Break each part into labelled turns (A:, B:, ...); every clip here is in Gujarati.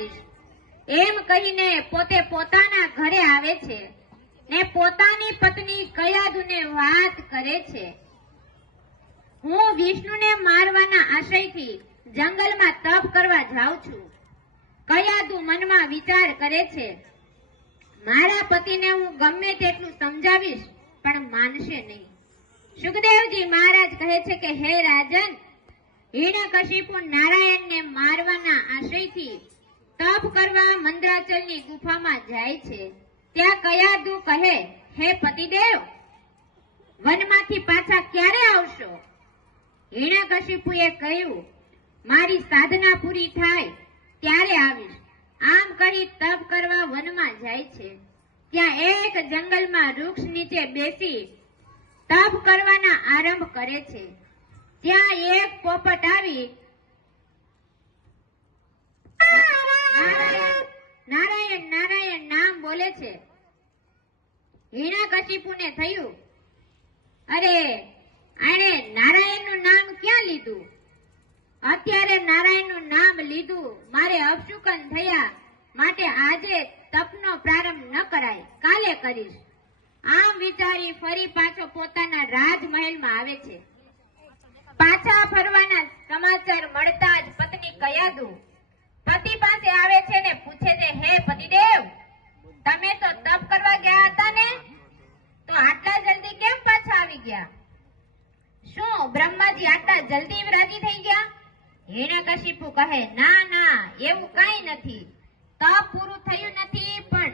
A: વિચારીશ એમ કહીને પોતે પોતાના ઘરે આવે છે ને પોતાની પત્ની કયાદુને વાત કરે છે. હું વિષ્ણુને મારવાના આશયથી જંગલમાં તપ કરવા જાઉં છું. કયાદુ મનમાં વિચાર કરે છે, મારા પતિને હું ગમે તેટલું સમજાવીશ, પણ માનશે નહીં. સુખદેવજી મહારાજ કહે છે કે, હે રાજન હિરણ્યકશિપુ નારાયણને મારવાના આશયથી તપ કરવા મંદ્રાચલની ગુફામાં જાય છે. ત્યાં કયાદુ કહે, હે પતિદેવ, વનમાંથી પાછા ક્યારે આવશો? હિરણ્યકશિપુએ કહ્યું, મારી સાધના પૂરી થાય, ત્યારે આવીશ. આમ કરી તપ કરવા વનમાં જાય છે. ત્યાં એક જંગલમાં વૃક્ષ નીચે બેસી તપ કરવાના આરંભ કરે છે. ત્યાં એક પોપટ આવી નારાયણ નારાયણ નામ બોલે છે. હિરણ્યકશિપુને થયું. અરે, આણે નારાયણનું નામ ક્યાં લીધું? અત્યારે નારાયણનું નામ લીધું. મારે અપશુકન થયા માટે આજે તપનો પ્રારંભ ન કરાય. કાલે કરીશ. આમ વિચારી ફરી પાછો પોતાના રાજમહેલમાં આવે છે. પાછા ફરવાના સમાચાર મળતા જ પત્ની કયાદુ પતિ પાસે આવે છે ને પૂછે છે, હે પતિદેવ, તમે તો તપ કરવા ગયા હતા ને? તો આટલા જલ્દી કેમ પાછા આવી ગયા? શું બ્રહ્માજી આટલા જલ્દી રાજી થઈ ગયા? હિરણ્યકશિપુ કહે, ના ના, એવું કઈ નથી. તપ પૂરું થયું નથી, પણ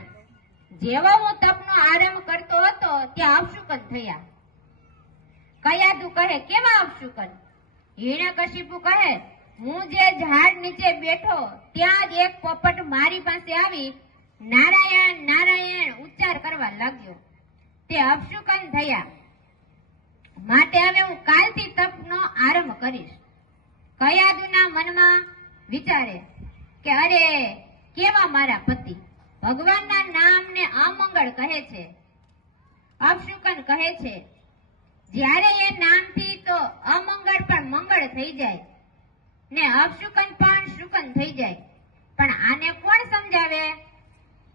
A: જેવો હું તપનો આરંભ કરતો હતો, ત્યાં અપશુકન થયા. કયાદુ કહે, કેવા અપશુકન હિરણ્યકશિપુ કહે હું જે ઝાડ નીચે બેઠો, ત્યાં જ એક પોપટ મારી પાસે આવી નારાયણ નારાયણ ઉચ્ચાર કરવા લાગ્યો. તે અપશુકન થયા. માટે હવે હું કાલથી તપનો આરંભ કરીશ. કયાદુના મનમાં વિચારે કે અરે, કેવા મારા પતિ? ભગવાનના નામને અમંગળ કહે છે. અપશુકન કહે છે, જ્યારે એ નામથી તો અમંગળ પણ મંગળ થઈ જાય. ને અપશુકન પણ શુકન થઈ જાય. પણ આને કોણ સમજાવે?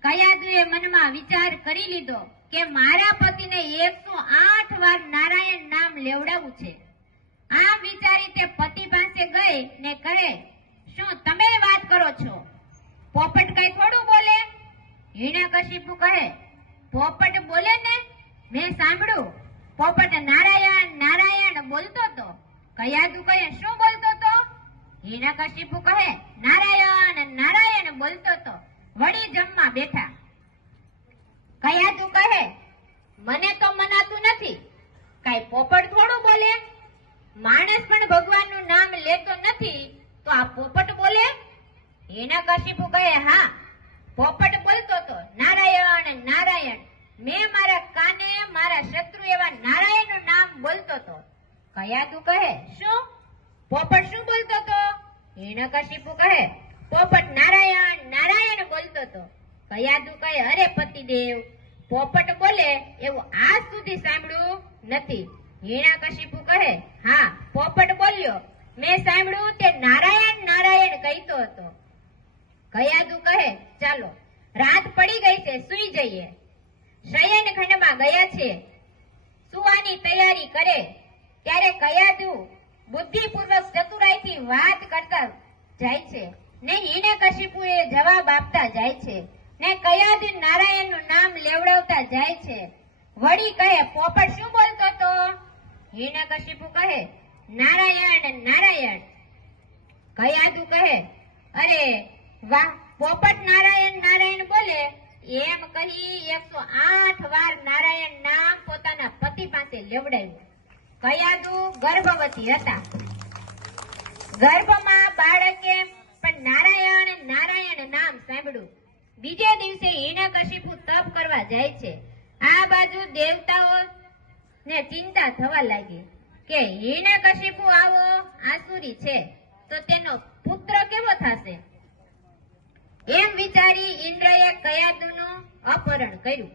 A: કયાદુએ મનમાં વિચાર કરી લીધો કે મારા પતિને એકસો આઠ વાર નારાયણ નામ લેવડાવવું છે. આમ વિચારી તે પતિ પાસે ગઈ ને કહે, શું તમે વાત કરો છો? પોપટ કઈ થોડું બોલે? હિરણ્યકશિપુ કહે, પોપટ બોલે ને? મેં સાંભળ્યું. પોપટ નારાયણ નારાયણ બોલતો તો. કયાદુ કહે, શું બોલતો તો? હિરણ્યકશિપુ કહે નારાયણ બોલતો તો વળી જમવા બેઠા કયાદુ કહે મને તો મનાતું નથી કઈ પોપટ થોડું બોલે માણસ પણ ભગવાનનું નામ લેતો નથી તો આ પોપટ બોલે એના કશિપુ કહે હા પોપટ બોલતો તો નારાયણ નારાયણ મેં મારા કાને મારા શત્રુ એવા નારાયણનું નામ બોલતો તો કયાદુ કહે શું પોપટ શું બોલતો તો હિરણ્યકશિપુ કહે પોપટ નારાયણ નારાયણ બોલતો તો કયાદુ કહે અરે પતિદેવ પોપટ બોલે એવું આજ સુધી સાંભળ્યું નથી. હિરણ્યકશિપુ કહે, હા, પોપટ બોલ્યો. મેં સાંભળ્યું તે નારાયણ નારાયણ કહેતો હતો. કયાદુ કહે, ચાલો, રાત પડી ગઈ છે, સુઈ જઈએ. શયન ખંડમાં ગયા છે. સુવાની તૈયારી કરે, ત્યારે કયાદુ બુદ્ધિપૂર્વક ચતુરાઈથી વાત કરતા જાય છે. ને હિરણ્યકશિપુએ જવાબ આપતા જાય છે. ને કયા દિન નારાયણનું નામ લેવડાવતા જાય છે? વળી કહે, પોપટ શું બોલતો તો? હિરણ્યકશિપુ કહે, નારાયણ નારાયણ. કયાદુ કહે, અરે, વાહ, પોપટ નારાયણ નારાયણ બોલે. એમ કહી એકસો આઠ વાર નારાયણ નામ પોતાના પતિ પાસે લેવડાવ્યું કયાદુ ગર્ભવતી હતા. ગર્ભમાં બાળકે પણ નારાયણ નારાયણ નામ સાંભળ્યું. બીજે દિવસે હિરણ્યકશિપુ તપ કરવા જાય છે. આ બાજુ દેવતાઓ ને ચિંતા થવા લાગી કે હિરણ્યકશિપુ આવો, આસુરી છે, તો તેનો પુત્ર કેવો થશે? એમ વિચારી ઇન્દ્રએ કયાદુનું અપહરણ કર્યું.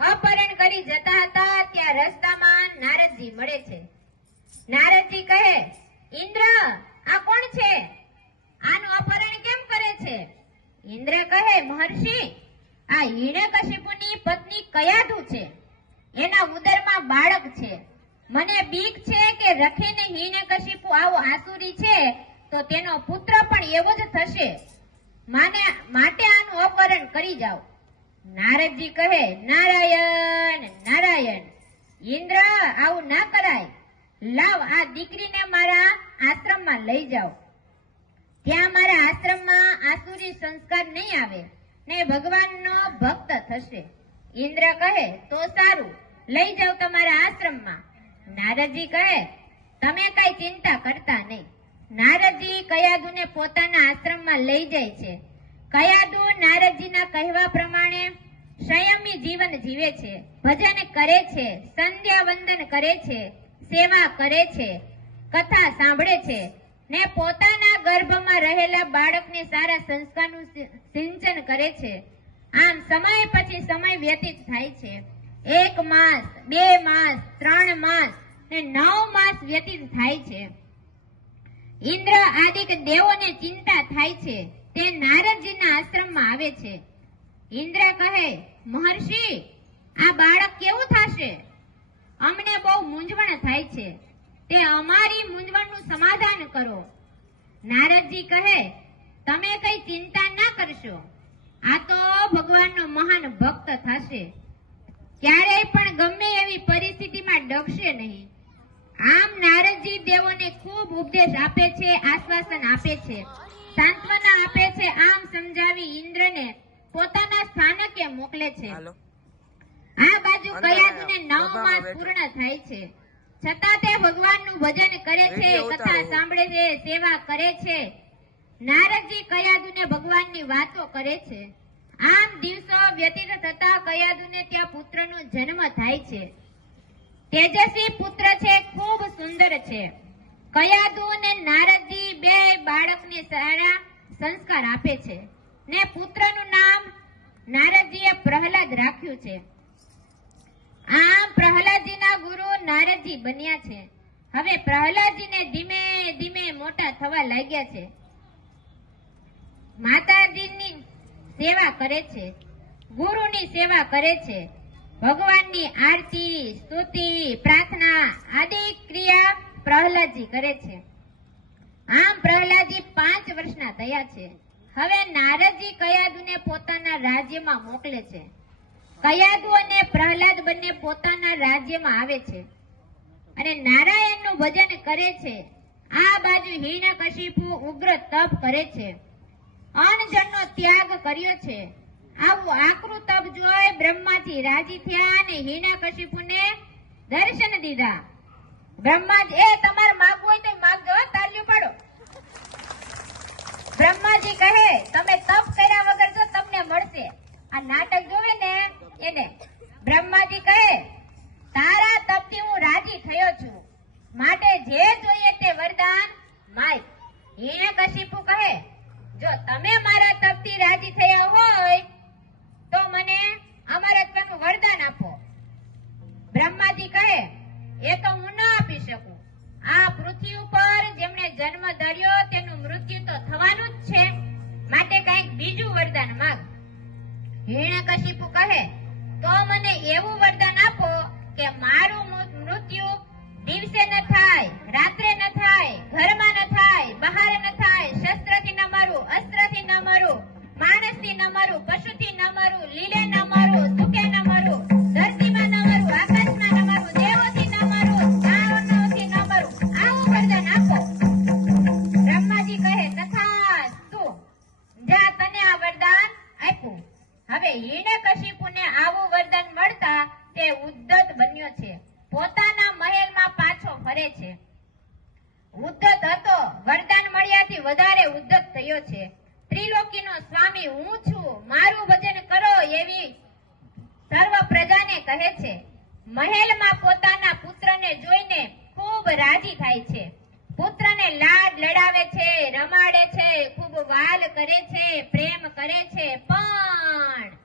A: અપહરણ કરી જતા હતા ત્યાં રસ્તામાં નારદજી મળે છે. નારદજી કહે, ઇન્દ્ર, આ કોણ છે? આનું અપહરણ કેમ કરે છે? ઇન્દ્ર કહે, મહર્ષિ, આ હિરણ્યકશિપુની પત્ની કયાધુ છે? એના ઉદરમાં બાળક છે. મને બીક છે કે રખીને હિરણ્યકશિપુ આવો આસુરી છે, તો તેનો પુત્ર પણ એવો જ થશે. માને, માટે આનું અપહરણ કરી જાઓ. નારદજી કહે, નારાયણ નારાયણ, ઇન્દ્ર, આવું ના કરાય. લાવ આ દીકરીને મારા આશ્રમમાં લઈ જાઓ. ત્યાં મારા આશ્રમમાં આસુરી સંસ્કાર નહીં આવે, ને ભગવાનનો ભક્ત થશે. ઇન્દ્ર કહે, તો સારું, લઈ જાઓ તમારા આશ્રમમાં. નારદજી કહે, તમે કઈ ચિંતા કરતા નહીં. નારદજી કયાદુને પોતાના આશ્રમમાં લઈ જાય છે. કયાદુ નારદજીના કહેવા પ્રમાણે સંયમી જીવન જીવે છે, ભજન કરે છે, સંધ્યા વંદન કરે છે, સેવા કરે છે, કથા સાંભળે છે ને પોતાના ગર્ભમાં રહેલા બાળકને સારા સંસ્કારનું સિંચન કરે છે. આમ સમય પછી સમય વ્યતીત થાય છે. એક માસ, બે માસ, ત્રણ માસ ને નવ માસ વ્યતીત થાય છે. ઇન્દ્ર આદિક દેવોને ચિંતા થાય છે. તે નારદજીના આશ્રમમાં આવે છે. ઇન્દ્ર કહે, મહર્ષિ, આ બાળક કેવું થશે? અમને બહુ મૂંઝવણ થાય છે. તે અમારી મૂંઝવણનું સમાધાન કરો. નારદજી કહે તમે કઈ ચિંતા ના કરશો. આ તો ભગવાનનો મહાન ભક્ત થશે. ક્યારેય પણ ગમે એવી પરિસ્થિતિમાં ડગશે નહીં. આમ નારદજી દેવોને ખૂબ ઉપદેશ આપે છે આશ્વાસન આપે છે. સાંત્વના આપે છે આમ સમજાવી ઇન્દ્રને પોતાના સ્થાનકે મોકલે છે. આ બાજુ કયાદુને નવ માસ પૂર્ણ થાય છે. છતાં તે ભગવાનનું ભજન કરે છે કથા સાંભળે છે સેવા કરે છે. નારદજી કયાદુને ભગવાનની વાતો કરે છે. આમ દિવસો વ્યતીત થતા કયાદુને ત્યાં પુત્રનો જન્મ થાય છે. તેજસ્વી પુત્ર છે ખૂબ સુંદર છે. કયાદુ ને નારદજી બે બાળકને સારા સંસ્કાર આપે છે. ને પુત્રનું નામ નારદજીએ પ્રહલાદ રાખ્યું છે. આમ પ્રહલાદજીના ગુરુ નારદજી બન્યા છે. હવે પ્રહલાદજીને ધીમે ધીમે મોટા થવા લાગ્યા છે. માતાજીની સેવા કરે છે. ગુરુની સેવા કરે છે. ભગવાનની આરતી, સ્તુતિ, પ્રાર્થના આદિ ક્રિયા પ્રહલાદજી કરે છે. આમ પ્રહલાદજી પાંચ વર્ષના થયા છે. હવે નારદજી કયાદુને પોતાના રાજ્યમાં મોકલે છે. કયાદુ અને પ્રહલાદ બંને પોતાના રાજ્યમાં આવે છે અને નારાયણનું ભજન કરે છે. આ બાજુ હિરણ્યકશિપુ ઉગ્ર તપ કરે છે. અણજણનો ત્યાગ કર્યો છે. આવું આકરું તપ જોઈ બ્રહ્માજી રાજી થયા અને હિરણ્યકશિપુને દર્શન દીધા. બ્રહ્માજી, એ, તમારે માગવું હોય તો માગજો તાળીઓ પાડો. બ્રહ્માજી કહે, તમે તપ કર્યા વગર તો તમને મળશે. આ નાટક જોવે ને એને બ્રહ્માજી કહે, તારા તપથી હું રાજી થયો છું. માટે જે જોઈએ તે વરદાન માય. હિરણ્યકશિપુ કહે, જો તમે મારા તપથી રાજી કહે છે, મહેલમાં પોતાના પુત્રને જોઈને ખૂબ રાજી થાય છે. પુત્રને લાડ લડાવે છે, રમાડે છે, ખૂબ વાલ કરે છે, પ્રેમ કરે છે. પણ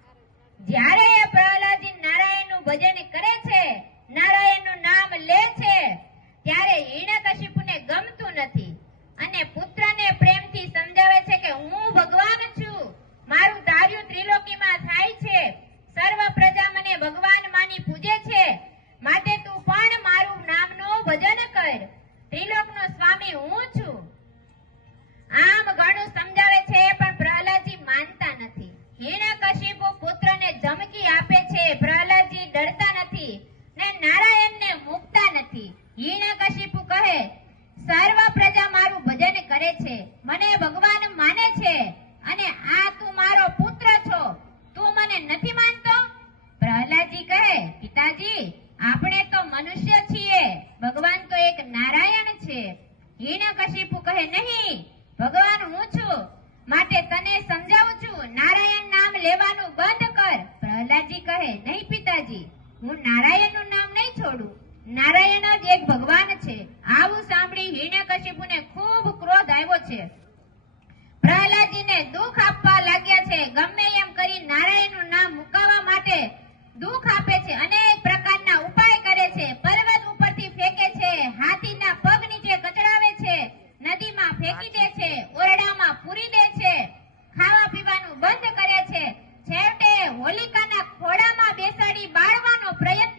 A: જ્યારે એ પ્રહલાદજી નારાયણનું ભજન કરે છે, નારાયણનું નામ લે છે, ત્યારે હિરણ્યકશિપુને ગમતું નથી. અને પુત્રને પ્રેમથી સમજાવે છે કે હું ભગવાન છું. સર્વ પ્રજા મને ભગવાન માની પૂજે છે. માટે તું પણ મારું નામનો ભજન કર. લેવાનું બંધ કર. પ્રહલાદજી કહે, નહીં પિતાજી, હું નારાયણનું નામ નહીં છોડું. નારાયણ જ એક ભગવાન છે. આવું સાંભળી હિરણ્યકશિપુને ખૂબ ક્રોધ આવ્યો છે. પ્રહલાદજીને દુઃખ આપવા લાગ્યા છે. ગમે એમ કરી નારાયણનું નામ મુકાવવા માટે દુઃખ આપે છે. અનેક પ્રકારના ઉપાય કરે છે. પર્વત ઉપરથી ફેંકે છે. હાથીના પગ નીચે કચડાવે છે. નદીમાં ફેંકી દે છે. ઓરડામાં પૂરી દે છે. ખાવા પીવાનું બંધ કરે છેવટે હોલિકાના ખોડામાં બેસાડી બાળવાનો પ્રયત્ન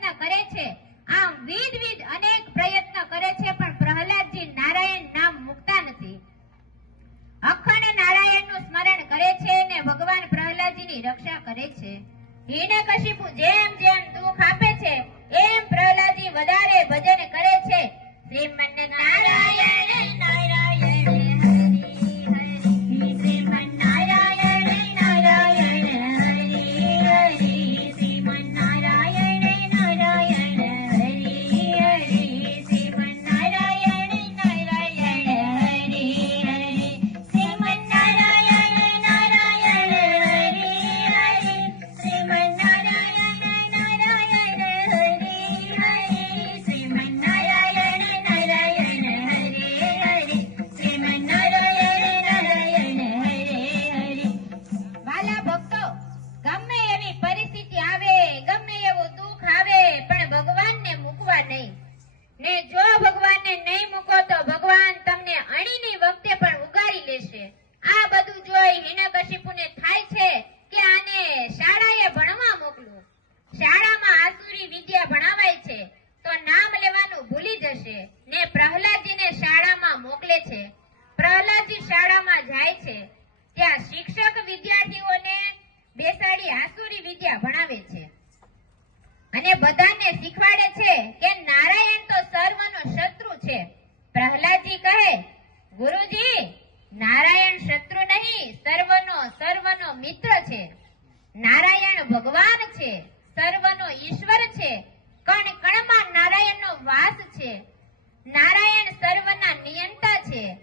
A: નારાયણ સર્વના નિયંતા છે.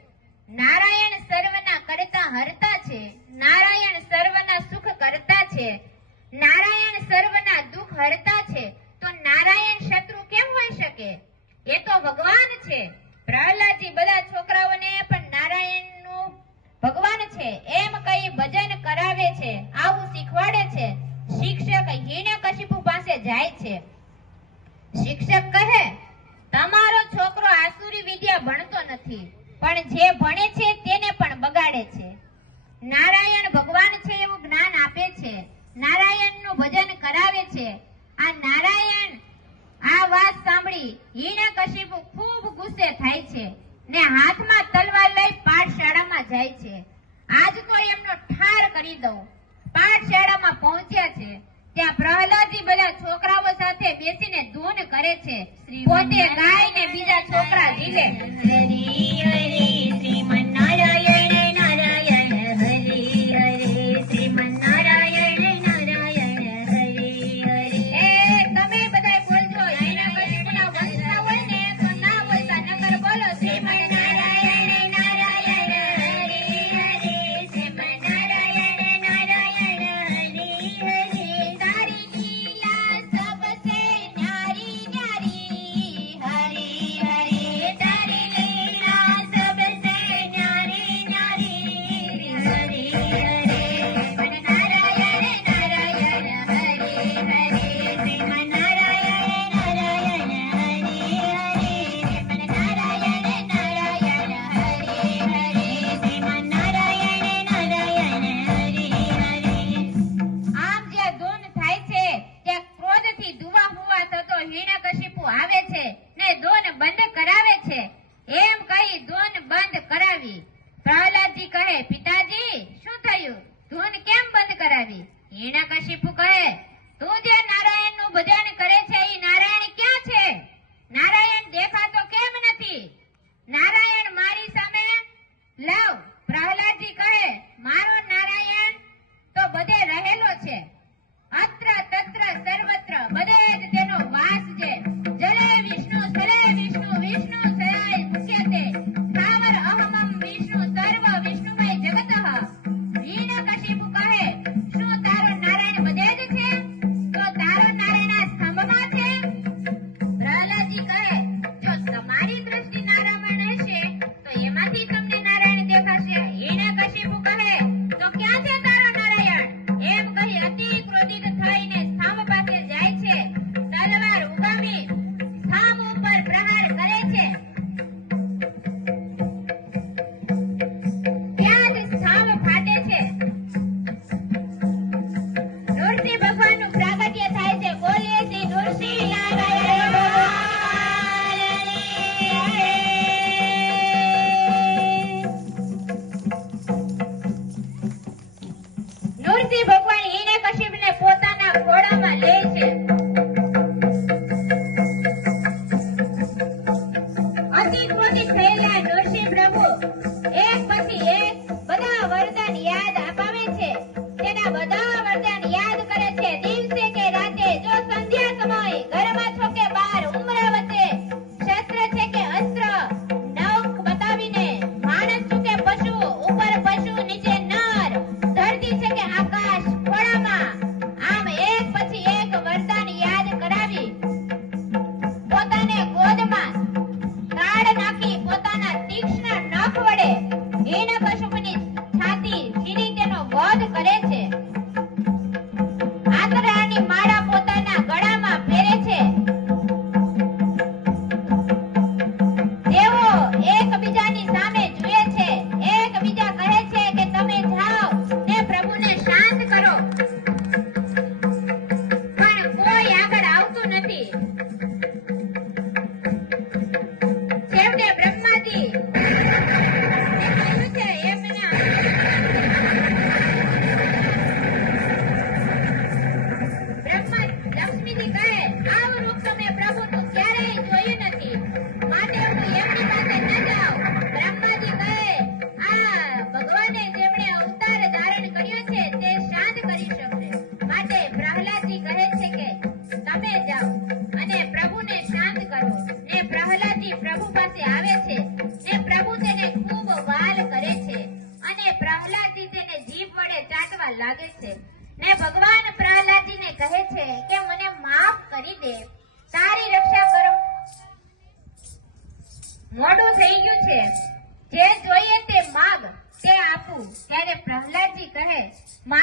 A: નારાયણ સર્વના કરતા હરતા છે. નારાયણ સર્વના સુખ કરતા છે. નારાયણ સર્વના દુઃખ હરતા છે. તો નારાયણ શત્રુ કેમ હોઈ શકે? એ તો ભગવાન છે. નારાયણ ભગવાન છે એવું જ્ઞાન આપે છે. નારાયણનું ભજન કરાવે છે. આ નારાયણ, આ વાત સાંભળી હિરણ્યકશિપુ ખૂબ ગુસ્સે થાય છે ને હાથમાં તલવાર લઈ પાઠશાળામાં જાય છે. આજ તો એમનો ઠાર કરી દઉં. પાઠશાળામાં પહોંચ્યા છે. ત્યાં પ્રહલાદજી બધા છોકરાઓ સાથે બેસીને ધૂન કરે છે. પોતે ગાય ને બીજા છોકરા જીલે noche.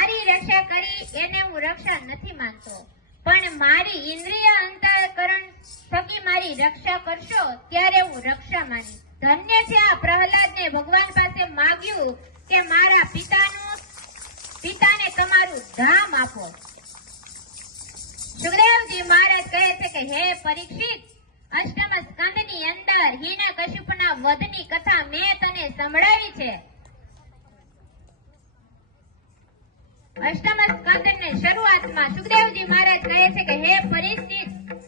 A: મારી રક્ષા કરી, એને હું રક્ષા નથી માંગતો પણ મારી ઇન્દ્રિય અંતઃકરણ થકી મારી રક્ષા કરશો, ત્યારે હું રક્ષા માની ધન્ય છે આ પ્રહલાદને ભગવાન પાસે માગ્યું કે મારા પિતાનું, પિતાને તમારું ધામ આપો. સુખદેવજી મહારાજ કહે છે કે, હે પરીક્ષિત, અષ્ટમ સ્કંદની અંદર હિના કશ્યપના વધની કથા મેં તને સંભળાવી છે. અષ્ટમ સ્કંદની શરૂઆતમાં સુખદેવજી મહારાજ કહે છે કે હે પરિચિત